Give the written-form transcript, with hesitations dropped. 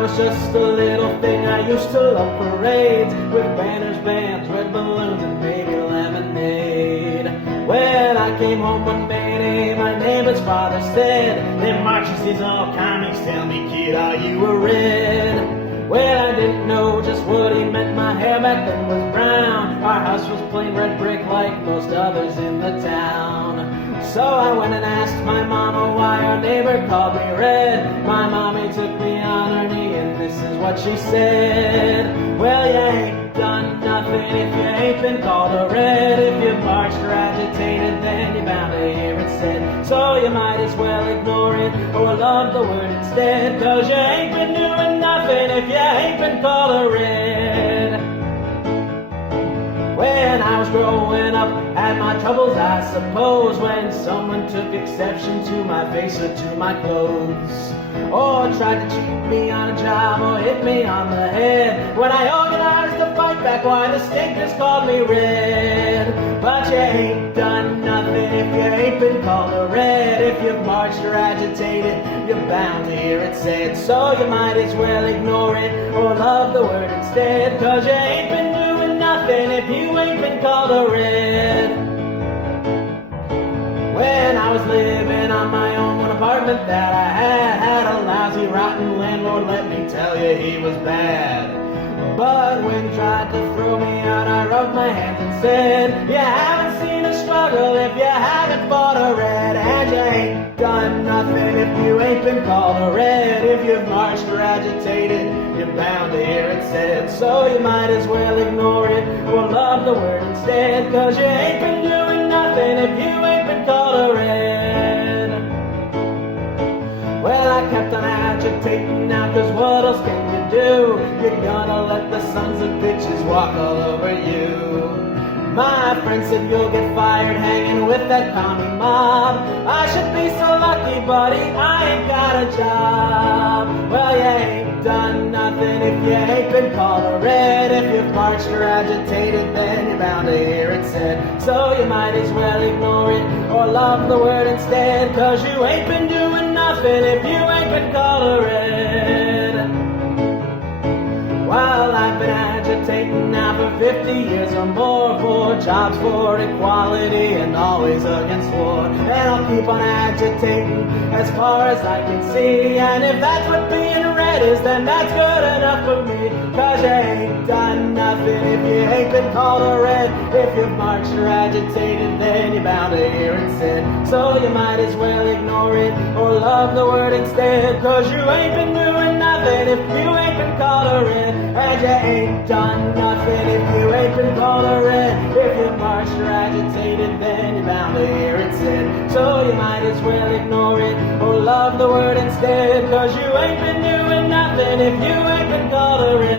was just a little thing, I used to love parades with banners, bands, red balloons, and maybe lemonade. When I came home one May, my neighbor's father said, "Them marching seats all comics, tell me kid, are you a red?" Well, I didn't know just what he meant, my hair back then was brown. Our house was plain red brick like most others in the town. So I went and asked my mama why our neighbor called me red. My mommy took me on her knee and this is what she said. "Well, you ain't done nothing if you ain't been called a red. If you've marched or agitated, then you're bound to hear it said. So you might as well ignore it or love the word instead, 'cause you ain't been doing nothing if you ain't been called a red." When I was growing up, had my troubles, I suppose, when someone took exception to my face or to my clothes, or tried to cheat me on a job or hit me on the head. When I organized to fight back, why the stinkers called me red. But you ain't done nothing if you ain't been called a red. If you've marched or agitated, you're bound to hear it said. So you might as well ignore it or love the word instead, 'cause you ain't been doing nothing if you ain't been called a red. When I was living on my own, one apartment that I had a lousy, rotten landlord, let me tell you, he was bad. But when he tried to throw me out, I rubbed my hands and said, "You haven't seen a struggle if you haven't fought a red. And you ain't done nothing if you ain't been called a red. If you've marched or agitated, you're bound to hear it said. So you might as well ignore it or love the word instead, 'cause you ain't been doing nothing if you ain't been called a red." Well, I kept on agitating now, 'cause what else can you do? You're gonna let the sons of bitches walk all over you. My friend said you'll get fired hanging with that commie mob. I should be so lucky, buddy, I ain't got a job. Well, you ain't done nothing if you ain't been called a red. If you've marched or agitated, then you're bound to hear it said. So you might as well ignore it or love the word instead, 'cause you ain't been doing nothing if you ain't been called a red. While I've been agitating now for 50 years or more, for jobs, for equality, and always against war. And I'll keep on agitating as far as I can see. And if that's what being red is, then that's good enough for me. 'Cause you ain't done nothing if you ain't been called a red. If you've marched or agitated, then you're bound to hear it said. So you might as well ignore it or love the word instead, 'cause you ain't been doing nothing if you ain't been called a red. And you ain't done nothing if you ain't been called a red. If you've marched or agitated, then you're bound to hear it said. So you might as well ignore it or love the word instead, 'cause you ain't been doing nothing if you ain't been called a red.